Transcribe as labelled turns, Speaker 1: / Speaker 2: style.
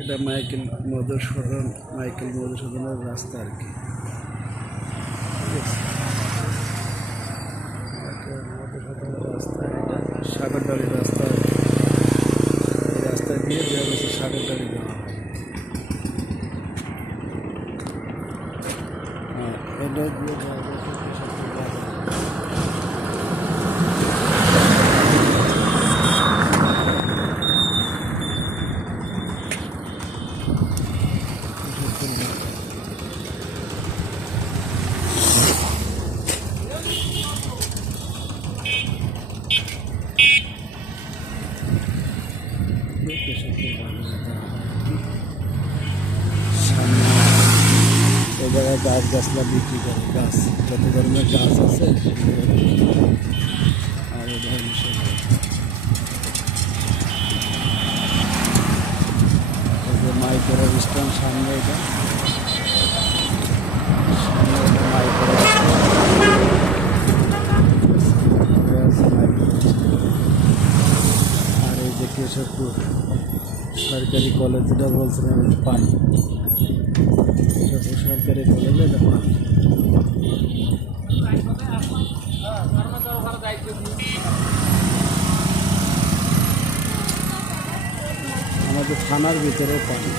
Speaker 1: এটা Michael Madhusudan, Michael মধুসূদনের রাস্তা আর কি। মধুসূদনের রাস্তা। এই রাস্তা দিয়ে সাগরডালি যাওয়া হয় হ্যাঁ এটা দিয়ে কেশবপুর বাজারে যাওয়া হয় আর কি। সামনে এই জায়গায় গাছ গাছলা বিক্রি করে গাছ যত ধরনের গাছ আছে আর এই ধরনের সব এই যে মাইকের স্ট্যান্ড সামনে এটা কেশবপুর সরকারি কলেজ ডবল বলছিলাম পানি। কেশবপুর সরকারি কলেজে পানি। আমাদের থানার ভিতরে পানি।